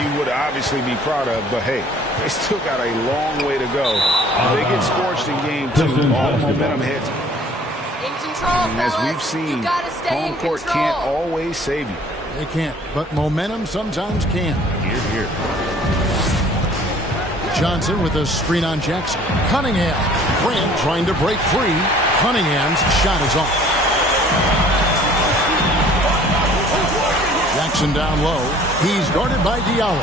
you would obviously be proud of, but hey, they still got a long way to go. They get scorched in game 2. All momentum heads. In control, and as we've seen, home court can't always save you. They can't, but momentum sometimes can. Here. Johnson with a screen on Jackson. Cunningham. Grant trying to break free. Cunningham's shot is off. Jackson down low. He's guarded by Diallo.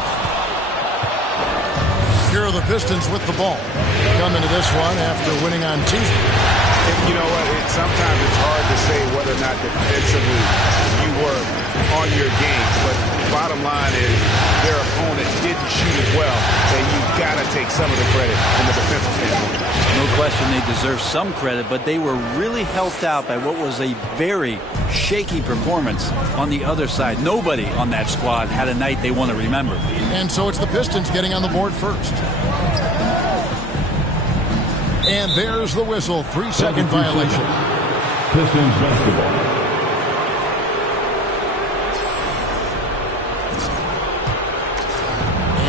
Here are the Pistons with the ball. Come into this one after winning on Tuesday. You know what? Sometimes it's hard to say whether or not defensively you were on your game. But bottom line is their opponent didn't shoot it well. And you've got to take some of the credit from the defensive standpoint. No question they deserve some credit, but they were really helped out by what was a very shaky performance on the other side. Nobody on that squad had a night they want to remember. And so it's the Pistons getting on the board first. And there's the whistle. 3-second violation. Pistons basketball.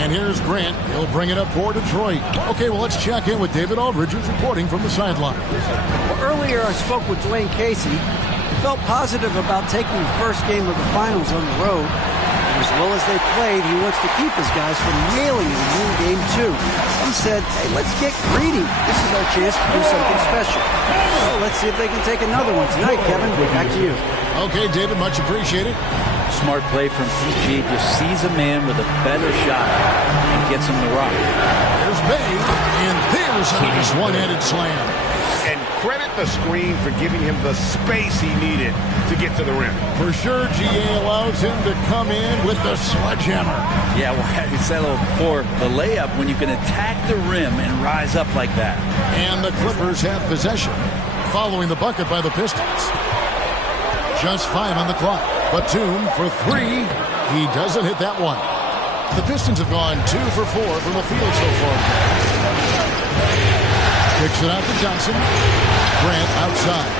And here's Grant. He'll bring it up for Detroit. Okay, well, let's check in with David Aldridge, who's reporting from the sideline. Well, earlier I spoke with Dwayne Casey. He felt positive about taking the first game of the finals on the road. And as well as they played, he wants to keep his guys from nailing it in game 2. He said, hey, let's get greedy. This is our chance to do something special. So let's see if they can take another one tonight, Kevin. Back to you. Okay, David, much appreciated. Smart play from PG. Just sees a man with a better shot and gets him the rock. There's Bay, and there's a nice one-handed slam. And credit the screen for giving him the space he needed to get to the rim. For sure, GA allows him to come in with the sledgehammer. Yeah, well, I said before, the layup when you can attack the rim and rise up like that. And the Clippers have possession, following the bucket by the Pistons. Just 5 on the clock. Batum for 3. He doesn't hit that one. The Pistons have gone 2 for 4 from the field so far. Kicks it out to Johnson. Grant outside.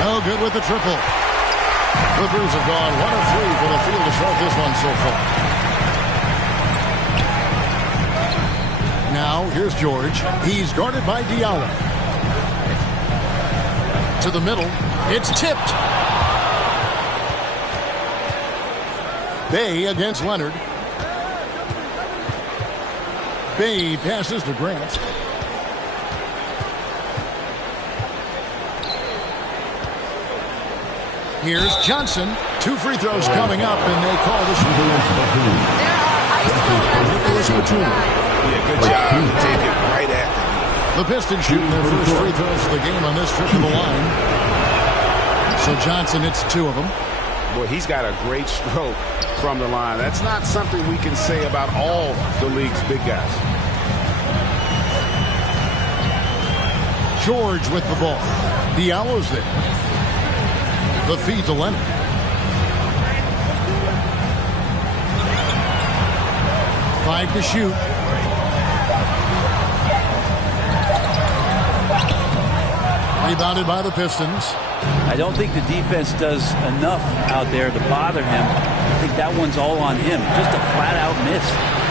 No good with the triple. Clippers have gone 1 of 3 from the field to start this one so far. Now, here's George. He's guarded by Diallo. To the middle. It's tipped. Bay against Leonard. Bay passes to Grant. Here's Johnson. 2 free throws coming up, and they call the shot. Yeah, good job to take it right at the Pistons shooting their first free throws of the game on this trip to the line. So Johnson hits 2 of them. Boy, he's got a great stroke from the line. That's not something we can say about all the league's big guys. George with the ball. Diallo's there. The feed to Leonard. Five to shoot. Rebounded by the Pistons. I don't think the defense does enough out there to bother him. I think that one's all on him. Just a flat-out miss.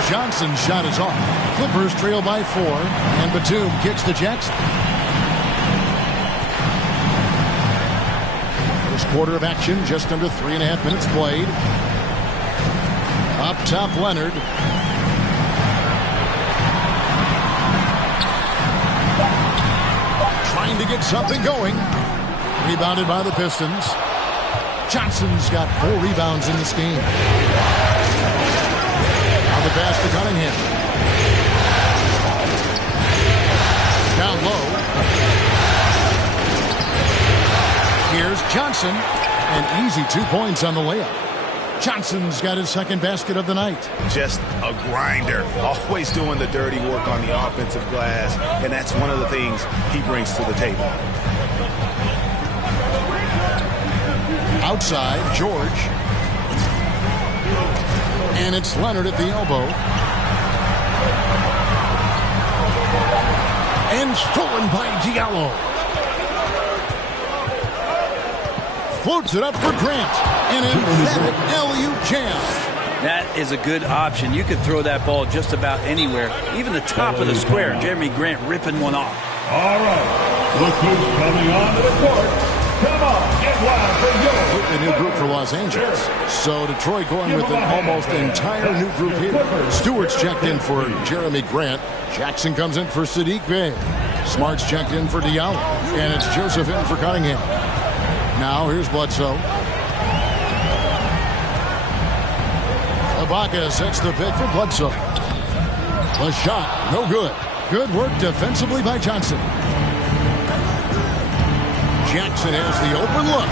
Johnson's shot is off. Clippers trail by 4, and Batum kicks to Jackson. First quarter of action, just under 3.5 minutes played. Up top, Leonard. Trying to get something going. Rebounded by the Pistons. Johnson's got 4 rebounds in this game. Now the pass to Cunningham. Down low. Here's Johnson. An easy 2 points on the layup. Johnson's got his second basket of the night. Just a grinder. Always doing the dirty work on the offensive glass. And that's one of the things he brings to the table. Outside, George. And it's Leonard at the elbow. And stolen by Diallo. Floats it up for Grant. An emphatic LU jam. That is a good option. You could throw that ball just about anywhere, even the top of the square. Jeremy Grant ripping one off. All right, look who's coming on to the court. Come on, get wild for yours. A new group for Los Angeles. So Detroit going with an almost entire new group here. Stewart's checked in for Jeremy Grant. Jackson comes in for Sadiq Bey. Smart's checked in for Diallo. And it's Joseph in for Cunningham. Now here's Bledsoe. Ibaka sets the pick for Bledsoe. The shot, no good. Good work defensively by Johnson. Jackson has the open look.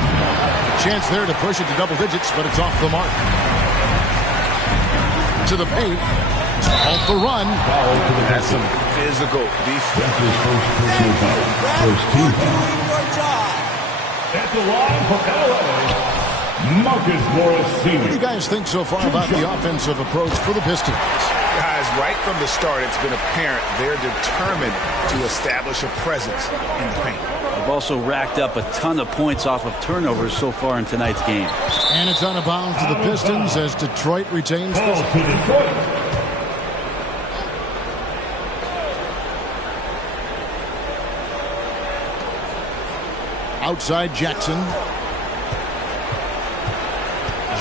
Chance there to push it to double digits, but it's off the mark. To the paint. Off the run. That's some physical defense. That's his first personal foul. First team foul. At the line for LA. Marcus Morris Sr. What do you guys think so far about the offensive approach for the Pistons? Guys, right from the start, it's been apparent they're determined to establish a presence in the paint. They've also racked up a ton of points off of turnovers so far in tonight's game. And it's out of bounds to the Pistons as Detroit retains Ball the... to Detroit. Outside Jackson.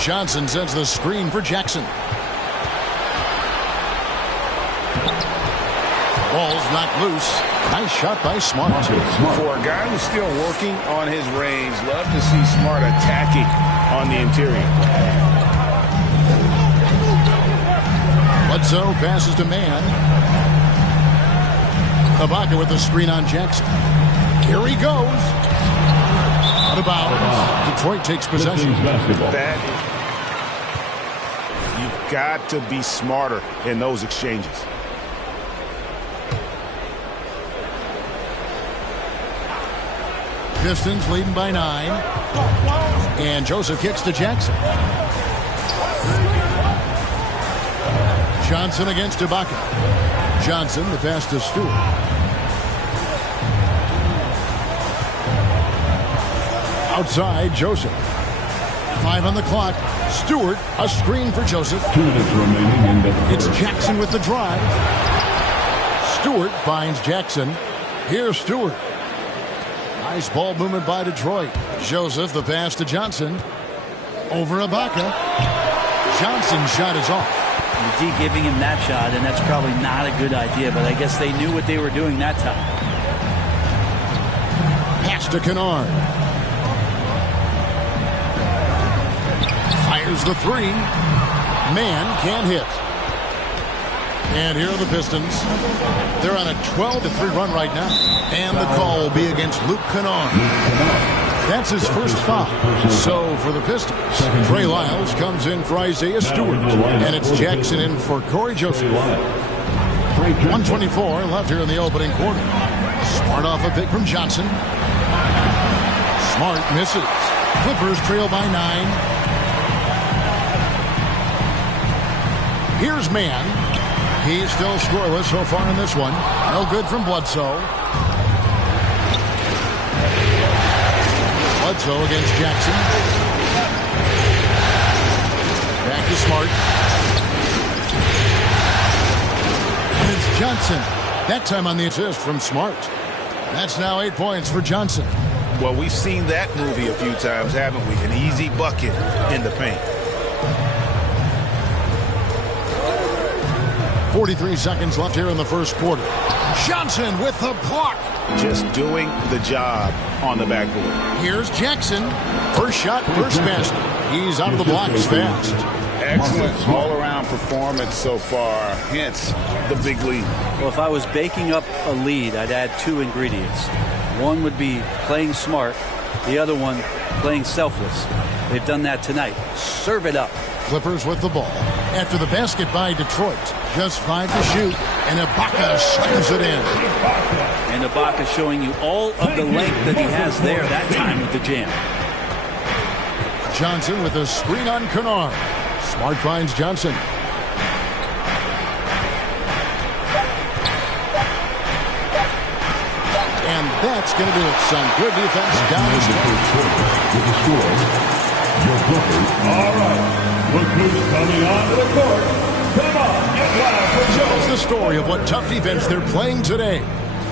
Johnson sends the screen for Jackson. Ball's knocked loose. Nice shot by Smart. For a guy who's still working on his range, love to see Smart attacking on the interior. Bledsoe passes to Man. Ibaka with the screen on Jackson. Here he goes. Out of bounds. Detroit takes possession. That you've got to be smarter in those exchanges. Pistons leading by 9. And Joseph kicks to Jackson. Johnson against Ibaka. Johnson, the pass to Stewart. Outside, Joseph. 5 on the clock. Stewart, a screen for Joseph. 2 minutes remaining in the first. It's Jackson with the drive. Stewart finds Jackson. Here's Stewart. Nice ball movement by Detroit. Joseph, the pass to Johnson. Over Ibaka. Johnson's shot is off. D giving him that shot, and that's probably not a good idea, but I guess they knew what they were doing that time. Pass to Kennard. Fires the 3. Man can't hit. And here are the Pistons. They're on a 12-3 run right now. And the call will be against Luke Kennard. That's his first foul. So for the Pistons, Trey Lyles comes in for Isaiah Stewart. And it's Jackson in for Corey Joseph. 1:24 left here in the opening quarter. Smart off a pick from Johnson. Smart misses. Clippers trail by 9. Here's Man. He's still scoreless so far in this one. No good from Bledsoe. Bledsoe against Jackson. Back to Smart. And it's Johnson. That time on the assist from Smart. That's now 8 points for Johnson. Well, we've seen that movie a few times, haven't we? An easy bucket in the paint. 43 seconds left here in the first quarter. Johnson with the block. Just doing the job on the backboard. Here's Jackson. First shot, first basket. He's out of the blocks fast. Excellent all-around performance so far, hence the big lead. Well, if I was baking up a lead, I'd add 2 ingredients. One would be playing smart. The other one, playing selfless. They've done that tonight. Serve it up. Clippers with the ball. After the basket by Detroit. Just 5 to shoot. And Ibaka slams it in. And Ibaka showing you all of the length that he has there that time with the jam. Johnson with a screen on Kennard. Smart finds Johnson. And that's going to do it, son. Good defense down the stretch. With the score, Your Clippers. All right. Look who's coming onto the court. Come on, get loud for Joe. That's the story of what tough defense they're playing today.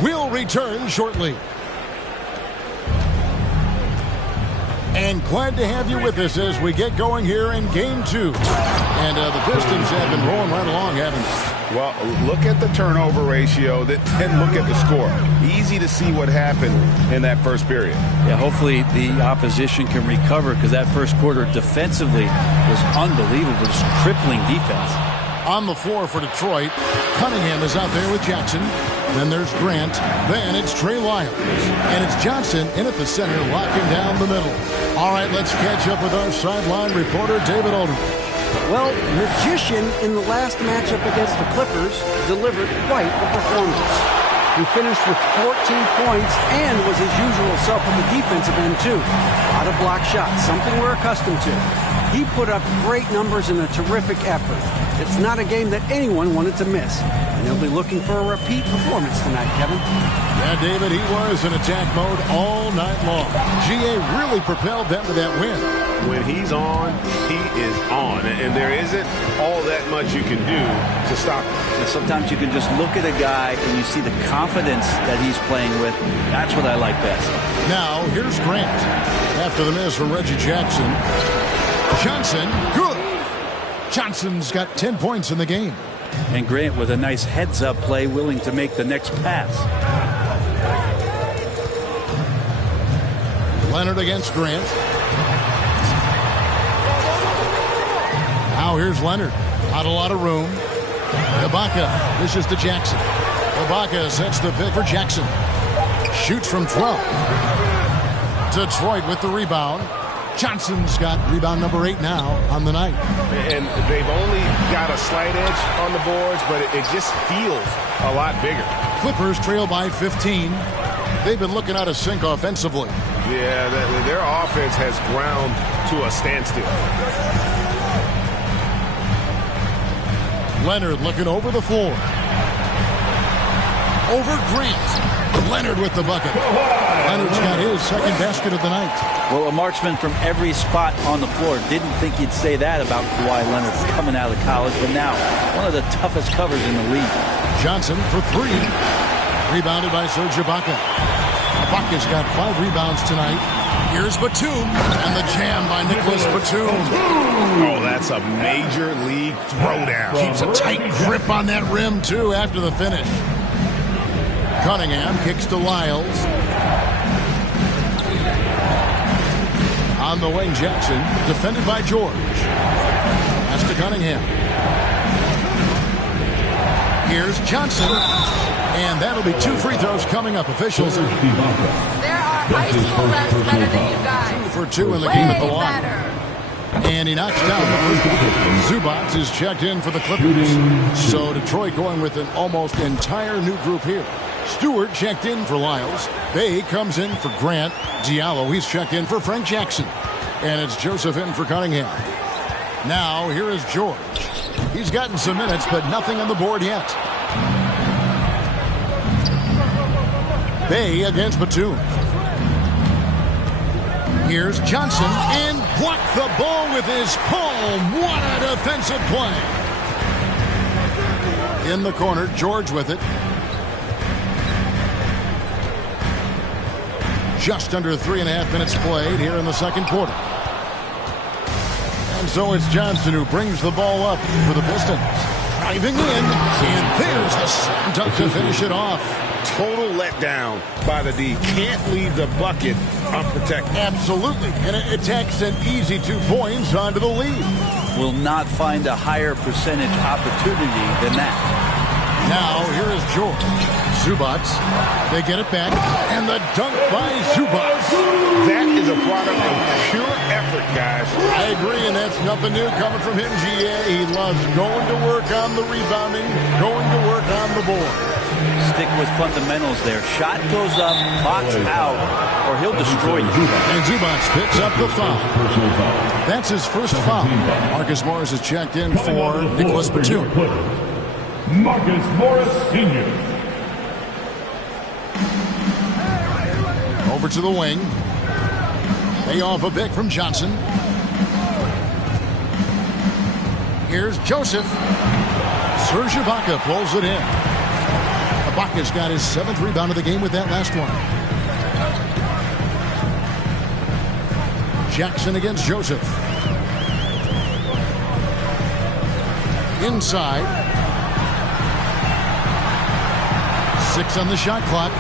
We'll return shortly. And glad to have you with us as we get going here in Game 2. And the Pistons have been rolling right along, haven't they? Well, look at the turnover ratio, then look at the score. Easy to see what happened in that first period. Yeah, hopefully the opposition can recover because that first quarter defensively was unbelievable, just crippling defense. On the floor for Detroit, Cunningham is out there with Jackson. Then there's Grant. Then it's Trey Lyles. And it's Johnson in at the center, locking down the middle. All right, let's catch up with our sideline reporter, David Aldridge. Well, Magician in the last matchup against the Clippers delivered quite a performance. He finished with 14 points and was his usual self at the defensive end, too. A lot of block shots, something we're accustomed to. He put up great numbers in a terrific effort. It's not a game that anyone wanted to miss. And he'll be looking for a repeat performance tonight, Kevin. Yeah, David, he was in attack mode all night long. GA really propelled them to that win. When he's on, he is on. And there isn't all that much you can do to stop him. And sometimes you can just look at a guy and you see the confidence that he's playing with. That's what I like best. Now, here's Grant. After the miss from Reggie Jackson. Johnson, good. Johnson's got 10 points in the game. And Grant with a nice heads-up play, willing to make the next pass. Leonard against Grant. Now here's Leonard. Not a lot of room. Ibaka dishes to Jackson. Ibaka sets the pick for Jackson. Shoots from 12. Detroit with the rebound. Johnson's got rebound number 8 now on the night. And they've only got a slight edge on the boards, but it just feels a lot bigger. Clippers trail by 15. They've been looking out of sync offensively. Yeah, their offense has ground to a standstill. Leonard looking over the floor. Over Grant. Leonard with the bucket. Leonard's got his second basket of the night. Well, a marksman from every spot on the floor. Didn't think he'd say that about Kawhi Leonard coming out of college, but now one of the toughest covers in the league. Johnson for 3. Rebounded by Serge Ibaka. Ibaka's got 5 rebounds tonight. Here's Batum, and the jam by Nicholas Batum. Oh, that's a major league throwdown. Keeps a tight grip on that rim, too, after the finish. Cunningham kicks to Lyles. On the wing, Jackson, defended by George. Pass to Cunningham. Here's Johnson. And that'll be 2 free throws coming up. Officials. There are high school refs better than you guys. 2 for 2 in the game at the line. Better. And he knocks down the first one. Zubac is checked in for the Clippers. So Detroit going with an almost entire new group here. Stewart checked in for Lyles. Bay comes in for Grant. Diallo, he's checked in for Frank Jackson. And it's Joseph in for Cunningham. Now, here is George. He's gotten some minutes, but nothing on the board yet. Bay against Batum. Here's Johnson, and blocked the ball with his palm. What a defensive play. In the corner, George with it. Just under 3.5 minutes played here in the second quarter. And so it's Johnson who brings the ball up for the Pistons. Driving in, and there's the slam dunk to finish it off. Total letdown by the D. Can't leave the bucket unprotected. Absolutely, and it takes an easy 2 points onto the lead. Will not find a higher percentage opportunity than that. Now, here is George. Zubac. They get it back, and the dunk by Zubac. That is a product of pure effort, guys. I agree, and that's nothing new coming from him, GA. He loves going to work on the rebounding, going to work on the board. Stick with fundamentals there. Shot goes up, box out, or he'll destroy you. And Zubac picks up the foul. That's his first foul. Marcus Morris is checked in for Nicholas Batum. Marcus Morris Sr. Over to the wing. They off a pick from Johnson. Here's Joseph. Serge Ibaka pulls it in. Ibaka's got his 7th rebound of the game with that last one. Jackson against Joseph. Inside. 6 on the shot clock.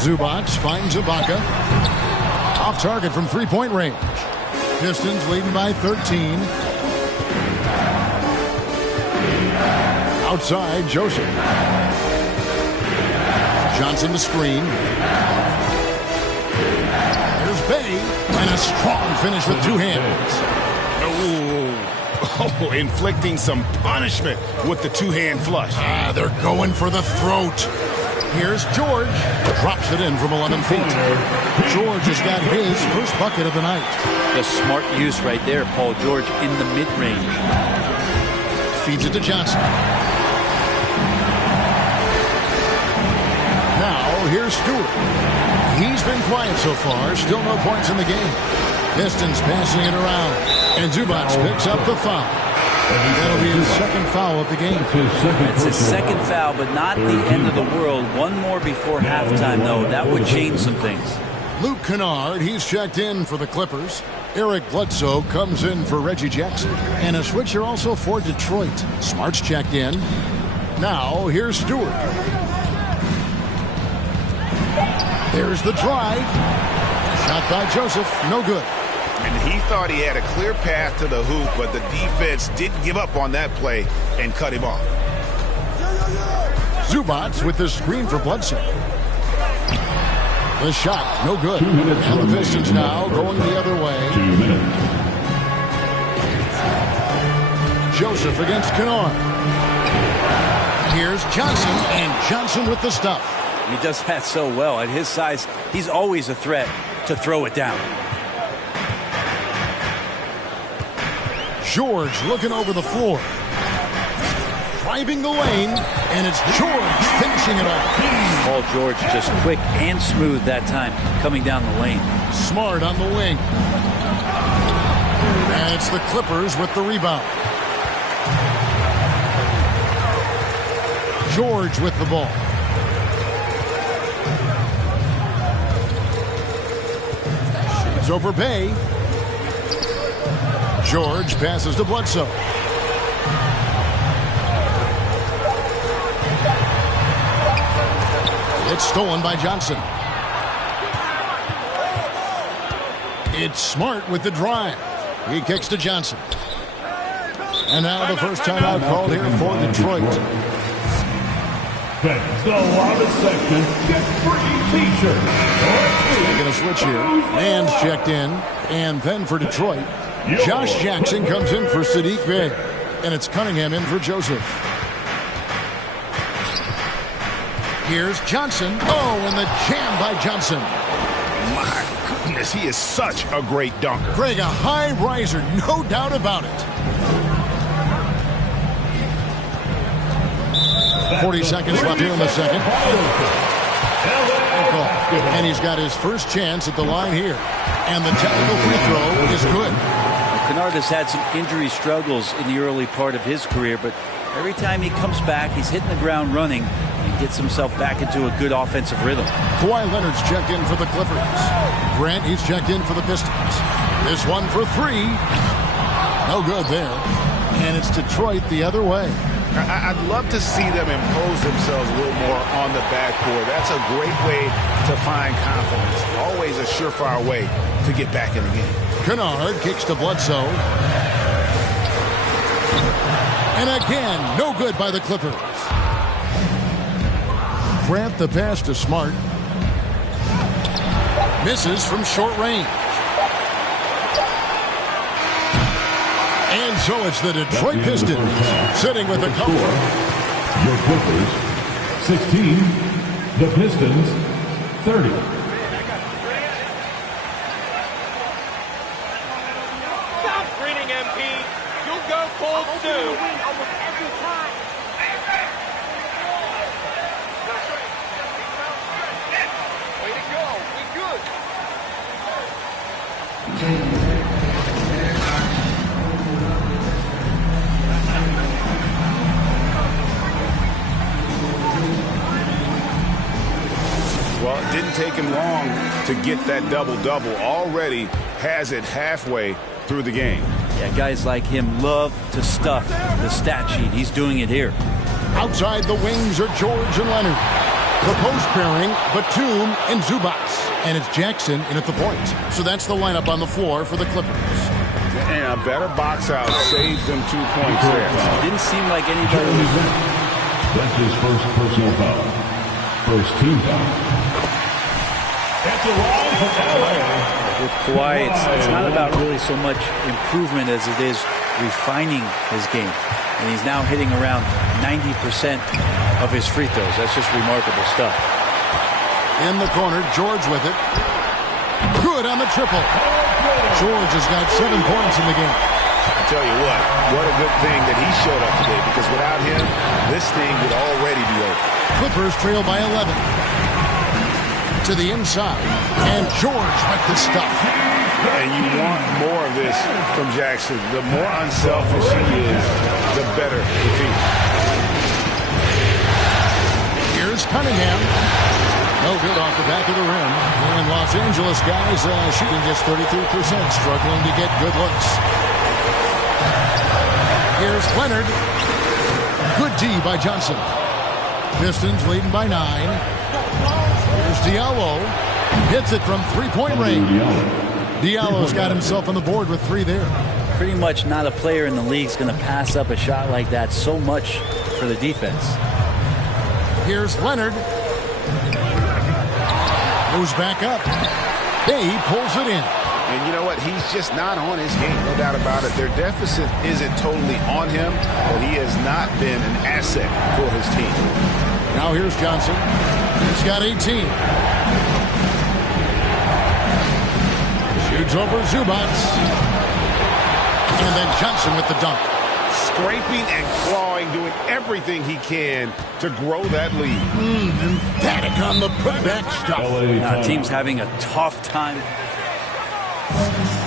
Zubac finds Ibaka. Off target from three-point range. Pistons leading by 13. Outside, Joseph. Johnson the screen. There's Bay. And a strong finish with 2 hands. Oh, inflicting some punishment with the 2-hand flush. They're going for the throat. Here's George. Drops it in from 11 feet. George has got his first bucket of the night. The smart use right there, Paul George, in the mid-range. Feeds it to Johnson. Now, here's Stewart. He's been quiet so far. Still no points in the game. Pistons passing it around. And Zubac picks up the foul. That'll be his 2nd foul of the game. It's his 2nd foul, but not the end of the world. One more before halftime, though. That would change some things. Luke Kennard, he's checked in for the Clippers. Eric Bledsoe comes in for Reggie Jackson. And a switcher also for Detroit. Smart's checked in. Now, here's Stewart. There's the drive. Shot by Joseph. No good. And he thought he had a clear path to the hoop, but the defense didn't give up on that play and cut him off. Zubac with the screen for Bledsoe. The shot, no good. And the Pistons now going the other way. 2 minutes. Joseph against Kennard. Here's Johnson, and Johnson with the stuff. He does that so well. At his size, he's always a threat to throw it down. George looking over the floor. Driving the lane, and it's George finishing it off. Paul George just quick and smooth that time coming down the lane. Smart on the wing. And it's the Clippers with the rebound. George with the ball. Shoots over Bay. George passes to Bledsoe. It's stolen by Johnson. It's Smart with the drive. He kicks to Johnson. And now the first timeout called here for Detroit. Fans, the loudest section, get free T-shirts. They're going to switch here. Man's checked in. And then for Detroit, Josh Jackson comes in for Sadiq Bey. And it's Cunningham in for Joseph. Here's Johnson. Oh, and the jam by Johnson. My goodness, he is such a great dunker. Greg, a high riser, no doubt about it. 40 seconds left here in the second. And he's got his first chance at the line here. And the technical free throw is good. Kennard has had some injury struggles in the early part of his career, but every time he comes back, he's hitting the ground running and gets himself back into a good offensive rhythm. Kawhi Leonard's checked in for the Clippers. Grant, he's checked in for the Pistons. This one for 3. No good there. And it's Detroit the other way. I'd love to see them impose themselves a little more on the backcourt. That's a great way to find confidence. Always a surefire way to get back in the game. Kennard kicks to Bledsoe. And again, no good by the Clippers. Grant the pass to Smart. Misses from short range. And so it's the Detroit Pistons sitting with the comfort. Your Clippers, 16. The Pistons, 30. Stop grinning, MP. You'll go cold soon. Almost every time. Way to go. Be good. him long to get that double-double. Already has it halfway through the game. Yeah, guys like him love to stuff the stat sheet. He's doing it here. Outside the wings are George and Leonard. The post pairing, Batum and Zubats. And it's Jackson in at the point. So that's the lineup on the floor for the Clippers. And a better box out saves them 2 points there. It didn't seem like anybody was... That's his first personal foul. First team foul. That's a line for LA. With Kawhi, it's not about really so much improvement as it is refining his game. And he's now hitting around 90% of his free throws. That's just remarkable stuff. In the corner, George with it. Good on the triple. George has got 7 points in the game. I tell you what a good thing that he showed up today, because without him, this thing would already be over. Clippers trail by 11. To the inside, and George with the stuff. And you want more of this from Jackson. The more unselfish he is, the better the team. Here's Cunningham. No good off the back of the rim. And Los Angeles guys shooting just 33%, struggling to get good looks. Here's Leonard. Good D by Johnson. Pistons leading by 9. Here's Diallo. Hits it from three-point range. Diallo's got himself on the board with 3 there. Pretty much not a player in the league is going to pass up a shot like that so much for the defense. Here's Leonard. Goes back up. Bay pulls it in. And you know what? He's just not on his game, no doubt about it. Their deficit isn't totally on him, but he has not been an asset for his team. Now here's Johnson. He's got 18. Shoots over Zubats. And then Johnson with the dunk. Scraping and clawing, doing everything he can to grow that lead. Emphatic on the putback stuff. Team's having a tough time.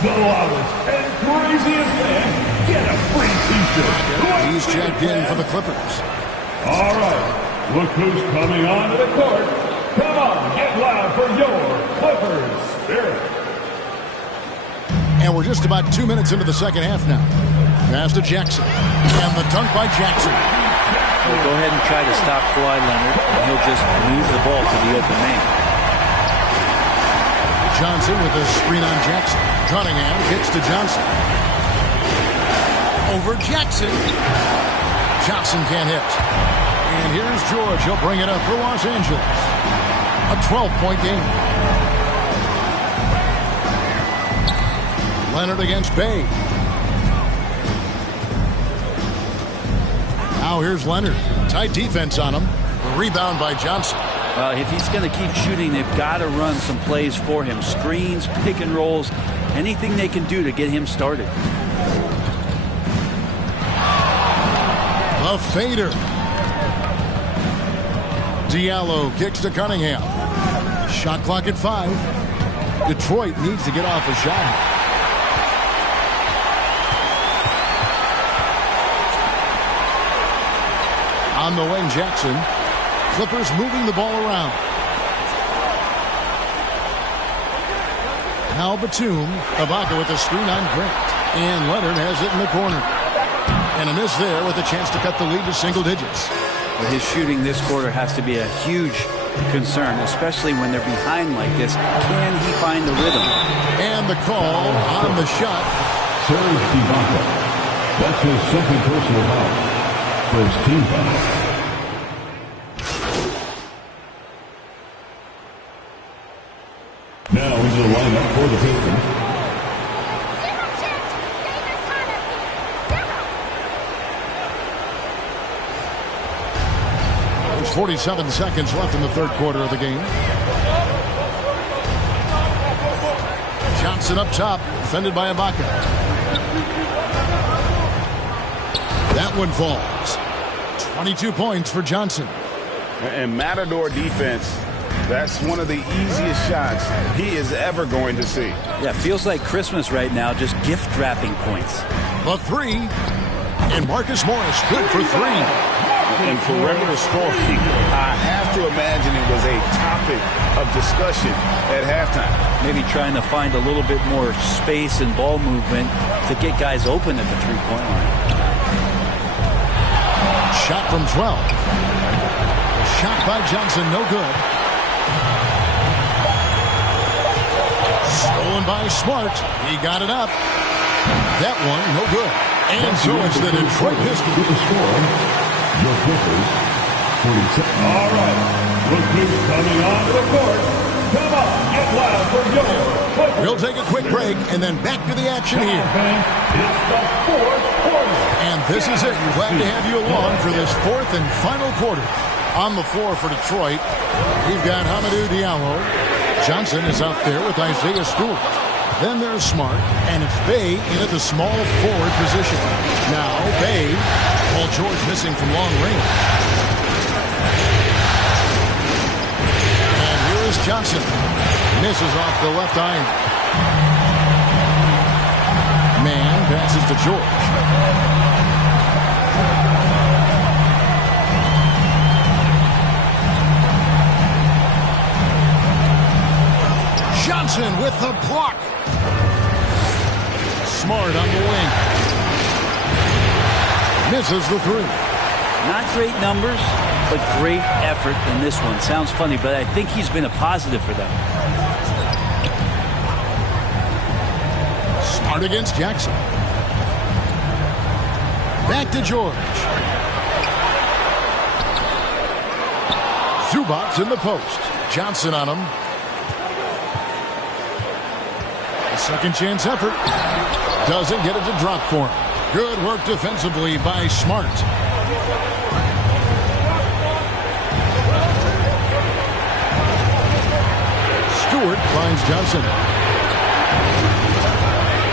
The loudest and craziest man get a free t-shirt. He's checked in for the Clippers. All right, look who's coming onto the court. Come on, get loud for your Clippers spirit. And we're just about 2 minutes into the second half now. Pass to Jackson. And the dunk by Jackson. Well, go ahead and try to stop Kawhi Leonard, and he'll just move the ball to the open man. Johnson with a screen on Jackson. Cunningham hits to Johnson. Over Jackson. Johnson can't hit. And here's George. He'll bring it up for Los Angeles. A 12-point game. Leonard against Bay. Now here's Leonard. Tight defense on him. Rebound by Johnson. If he's going to keep shooting, they've got to run some plays for him. Screens, pick and rolls, anything they can do to get him started. A fader. Diallo kicks to Cunningham. Shot clock at 5. Detroit needs to get off a shot. On the wing, Jackson. Clippers moving the ball around. Now Batum. Ibaka with a screen on Grant. And Leonard has it in the corner. And a miss there with a chance to cut the lead to single digits. His shooting this quarter has to be a huge concern, especially when they're behind like this. Can he find the rhythm? And the call on the shot. Serge Ibaka. That's his second personal foul. First team foul. Now into the lineup for the Pistons. There's 47 seconds left in the third quarter of the game. Johnson up top, defended by Ibaka. That one falls. 22 points for Johnson. And Matador defense, that's one of the easiest shots he is ever going to see. Yeah, feels like Christmas right now, just gift wrapping points. The 3. And Marcus Morris good for 3. And perimeter scoring, I have to imagine it was a topic of discussion at halftime. Maybe trying to find a little bit more space and ball movement to get guys open at the three-point line. Shot from 12. A shot by Johnson, no good. Stolen by Smart. He got it up. That one, no good. And so it's the Detroit Pistons. With the score, your Clippers, 46. All right. Look who's coming onto the court. Come on, get loud for your Clippers. We'll take a quick break and then back to the action here. It's the fourth quarter. And this is it. Glad to have you along for this fourth and final quarter. On the floor for Detroit, we've got Hamidou Diallo. Johnson is out there with Isaiah Stewart. Then there's Smart, and it's Bey in at the small forward position. Now Bey, Paul George missing from long range. And here is Johnson. Misses off the left iron. Mann passes to George. Johnson with the block. Smart on the wing. Misses the three. Not great numbers, but great effort in this one. Sounds funny, but I think he's been a positive for them. Smart against Jackson. Back to George. Zubac's in the post. Johnson on him. A second chance effort. Doesn't get it to drop for him. Good work defensively by Smart. Stewart finds Johnson.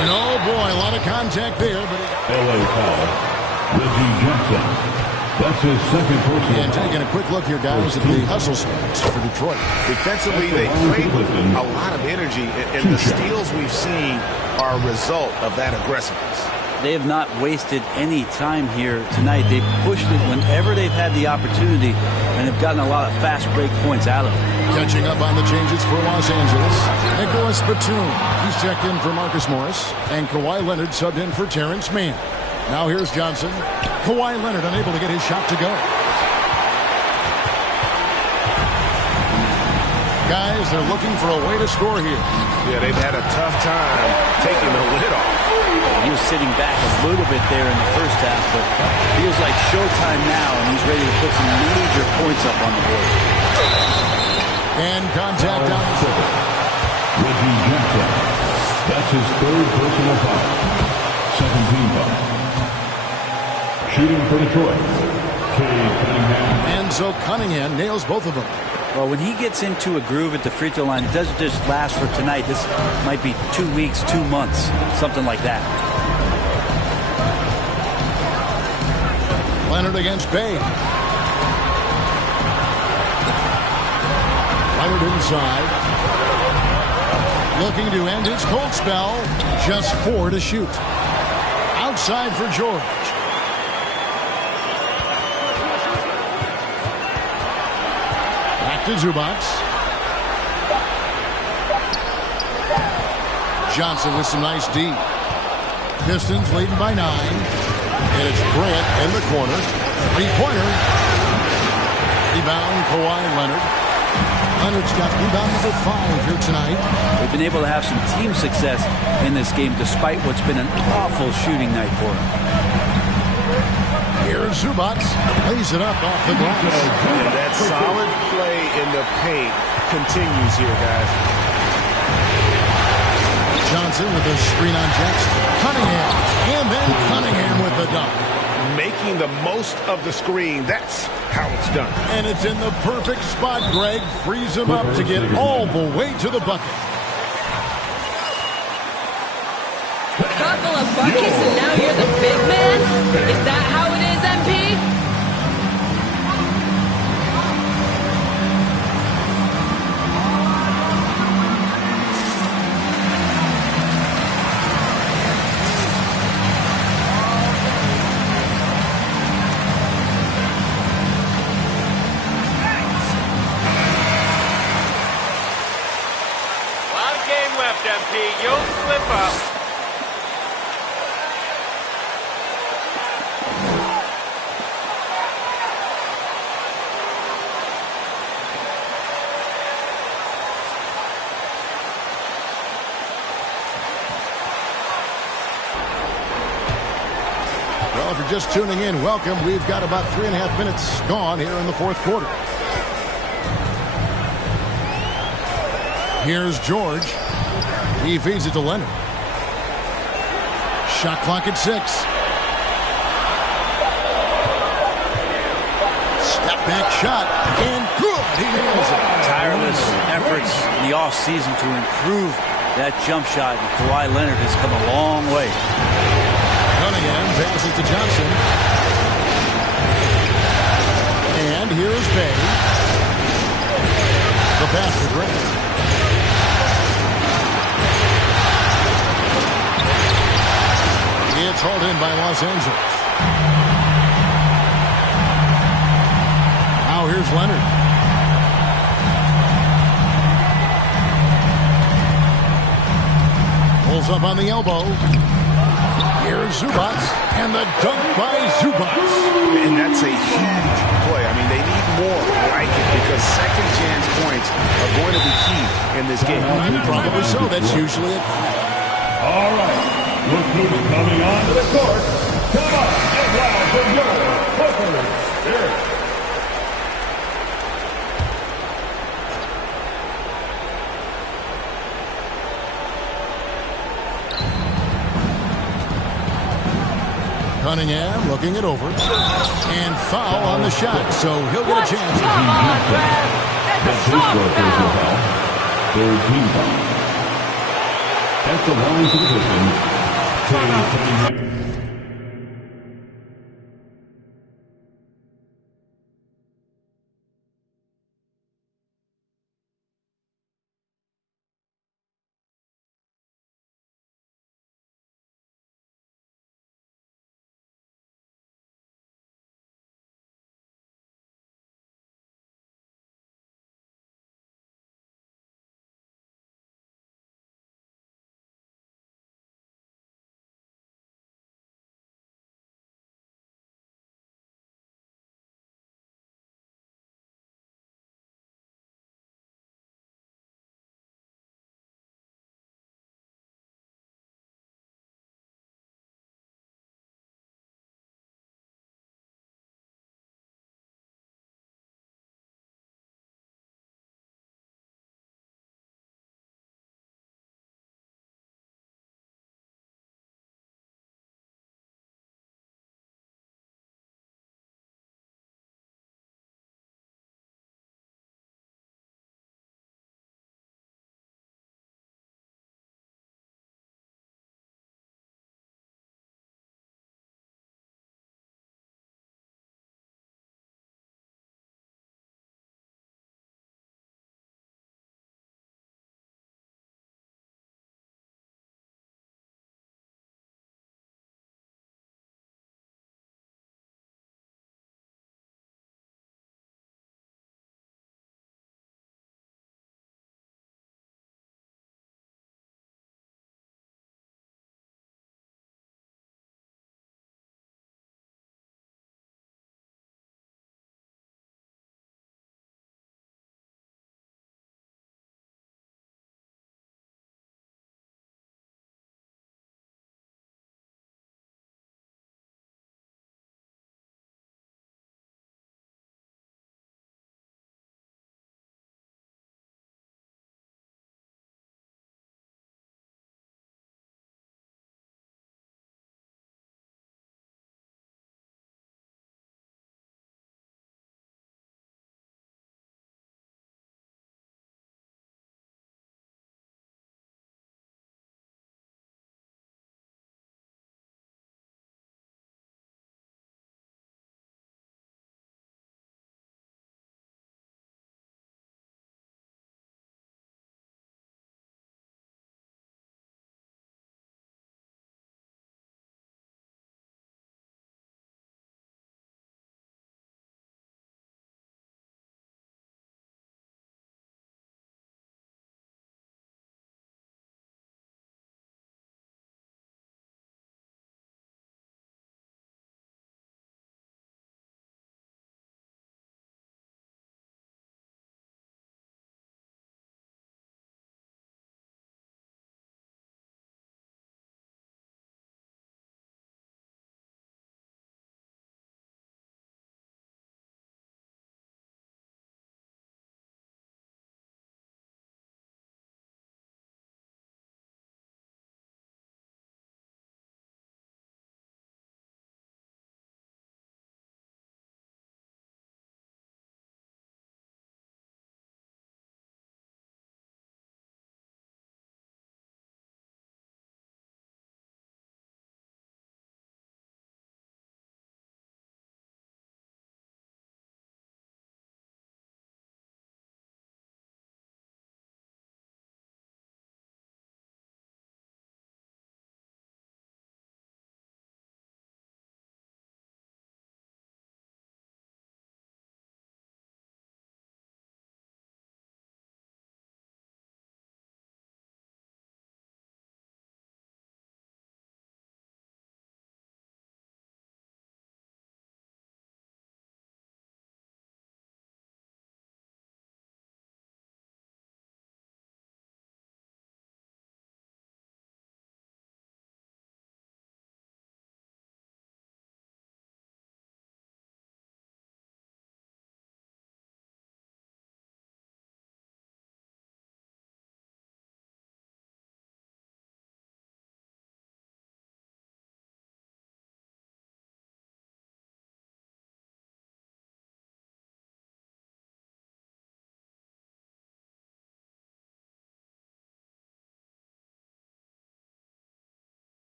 And oh boy, a lot of contact there, but LA foul. Reggie Jackson. That's his second personal. And taking a quick look here, guys, at the hustle spots for Detroit. Defensively, they played with a lot of energy, and the steals we've seen are a result of that aggressiveness. They have not wasted any time here tonight. They've pushed it whenever they've had the opportunity and have gotten a lot of fast break points out of it. Catching up on the changes for Los Angeles, Nicholas Batum. He's checked in for Marcus Morris, and Kawhi Leonard subbed in for Terrence Mann. Now here's Johnson. Kawhi Leonard unable to get his shot to go. Guys, they're looking for a way to score here. Yeah, they've had a tough time taking the lid off. He was sitting back a little bit there in the first half, but feels like showtime now, and he's ready to put some major points up on the board. And contact down the court. Reggie Jackson. That's his third personal foul. 17 foul. Shooting for Detroit, Cade Cunningham. And so Cunningham nails both of them. Well, when he gets into a groove at the free throw line, it doesn't just last for tonight. This might be 2 weeks, 2 months, something like that. Leonard against Bey. Leonard inside. Looking to end his cold spell. Just 4 to shoot. Outside for George. Back to Zubac. Johnson with some nice D. Pistons leading by 9. And it's Grant in the corner. Three-pointer. Rebound, Kawhi Leonard. Leonard's got rebound number 5 here tonight. They've been able to have some team success in this game despite what's been an awful shooting night for them. Here's Zubac. Lays it up off the glass. And that solid play in the paint continues here, guys. Johnson with a screen on Jackson. Cunningham. And then Cunningham with the dunk. Making the most of the screen. That's how it's done. And it's in the perfect spot, Greg. Frees him up to get all the way to the bucket. Couple of buckets and now you're the big man? Is that how it is, MP? Well, if you're just tuning in, welcome. We've got about 3.5 minutes gone here in the fourth quarter. Here's George. He feeds it to Leonard. Shot clock at 6. Step back shot. And good. He nails it. Tireless efforts in the offseason to improve that jump shot. And Kawhi Leonard has come a long way. Cunningham passes to Johnson. And here's Bay. The pass to Grant. It's hauled in by Los Angeles. Now here's Leonard. Pulls up on the elbow. Here's Zubac. And the dunk by Zubac. And that's a huge play. I mean, they need more like it because second chance points are going to be key in this game. Probably so. That's usually it. All right. Look who's coming onto the court. Come on, get loud for your Clippers. Here. Cunningham looking it over. And foul on the shot, so he'll get a chance. Come on, Brad. That's a soft foul. Third team foul. At the line for the Pistons. Cunningham.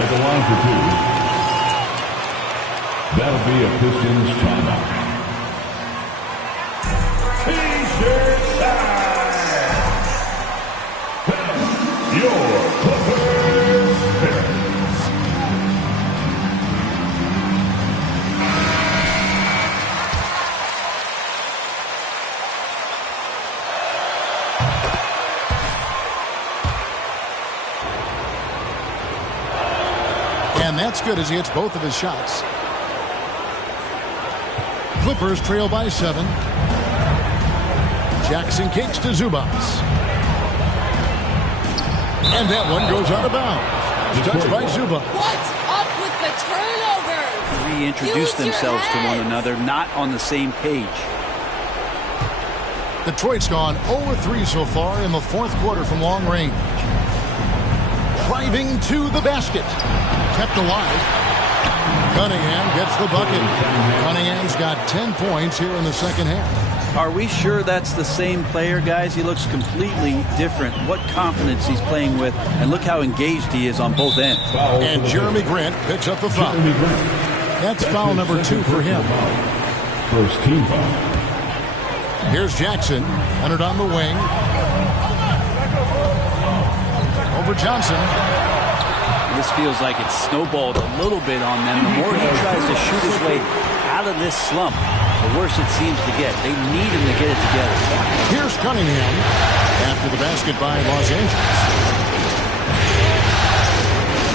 At the line for two. That'll be a Pistons timeout. T-shirt time. Your Clippers Spirit. And that's good as he hits both of his shots. Clippers trail by 7. Jackson kicks to Zubats. And that one goes out of bounds. Touched by Zubats. What's up with the turnovers? Reintroduce themselves to one another, not on the same page. Detroit's gone 0-3 so far in the fourth quarter from long range. Driving to the basket. Kept alive. Cunningham gets the bucket. Cunningham's got 10 points here in the second half. Are we sure that's the same player, guys? He looks completely different. What confidence he's playing with, and look how engaged he is on both ends. And Jeremy Grant picks up the foul. That's foul number 2 for him. First team foul. Here's Jackson. Entered on the wing. Over Johnson. This feels like it's snowballed a little bit on them. The more he tries to shoot his way out of this slump, the worse it seems to get. They need him to get it together. Here's Cunningham after the basket by Los Angeles.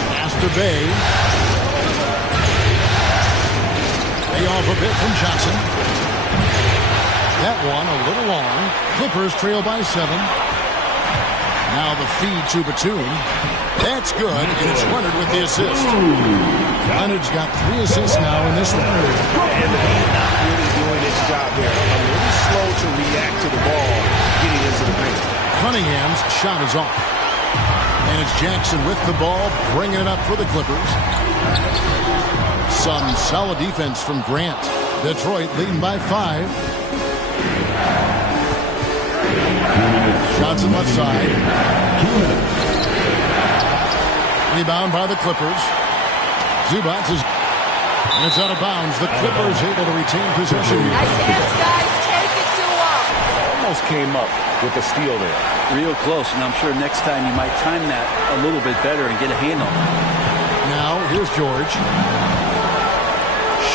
Pass to Bay. Bay off a bit from Johnson. That one a little long. Clippers trail by 7. Now the feed to Batum. That's good, and it's Leonard with the assist. Leonard's got 3 assists now in this one. And the Heat not really doing its job there. A little slow to react to the ball getting into the paint. Cunningham's shot is off. And it's Jackson with the ball, bringing it up for the Clippers. Some solid defense from Grant. Detroit leading by 5. Johnson left side. 2 minutes. Rebound by the Clippers. Zubats is... And it's out of bounds. The Clippers able to retain possession. Nice hands, guys. Take it to him. Almost came up with a steal there. Real close, and I'm sure next time you might time that a little bit better and get a handle. Now, here's George.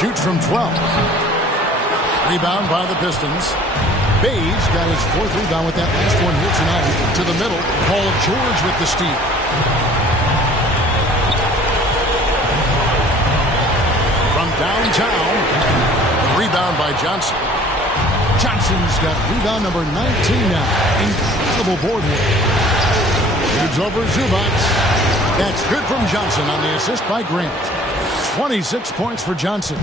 Shoots from 12. Rebound by the Pistons. Bayes got his 4th rebound with that last one here tonight. To the middle. Paul George with the steal. From downtown. The rebound by Johnson. Johnson's got rebound number 19 now. Incredible board work. Moves over Zubats. That's good from Johnson on the assist by Grant. 26 points for Johnson.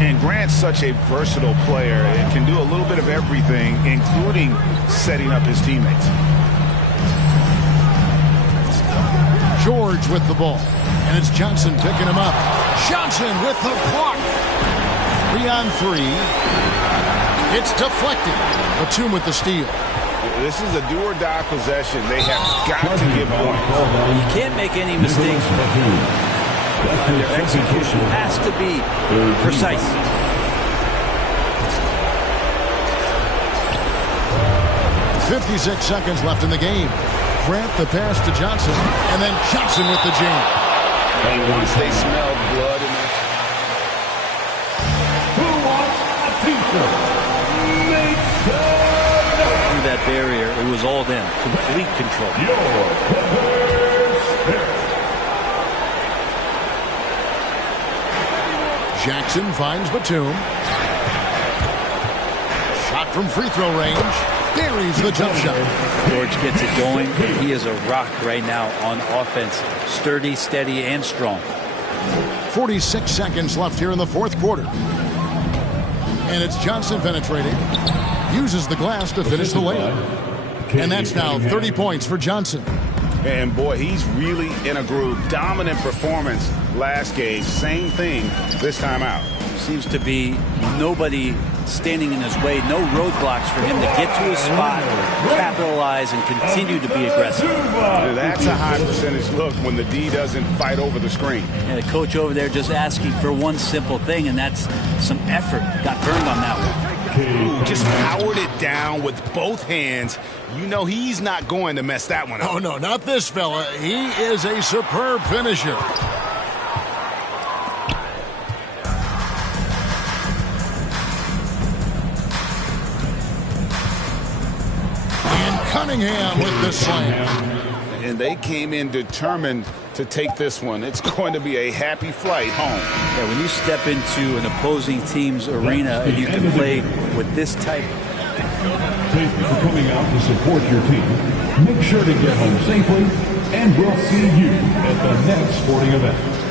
And Grant's such a versatile player and can do a little bit of everything, including setting up his teammates. George with the ball. And it's Johnson picking him up. Johnson with the block. 3 on 3. It's deflected. Batum with the steal. This is a do-or-die possession. They have got to give points. You can't make any mistakes. Their execution has to be precise. .56 seconds left in the game. Grant the pass to Johnson, and then Johnson with the jam. And once they smelled blood in there. Who wants a t-shirt? Through that barrier, it was all them. Complete control. Jackson finds Batum. Shot from free throw range. Buries the jump shot. George gets it going. He is a rock right now on offense. Sturdy, steady, and strong. 46 seconds left here in the fourth quarter. And it's Johnson penetrating. Uses the glass to finish the layup. And that's now 30 points for Johnson. And boy, he's really in a groove. Dominant performance last game. Same thing this time out. Seems to be nobody standing in his way, no roadblocks for him to get to his spot, capitalize, and continue to be aggressive. That's a high percentage look when the D doesn't fight over the screen. And the coach over there just asking for one simple thing, and that's some effort. Got burned on that one. Ooh, just powered it down with both hands. You know he's not going to mess that one up. Oh, no, not this fella. He is a superb finisher. Cunningham with the slam. And they came in determined to take this one. It's going to be a happy flight home. Yeah, when you step into an opposing team's arena and you can play with this type. Thank you for coming out to support your team. Make sure to get home safely, and we'll see you at the next sporting event.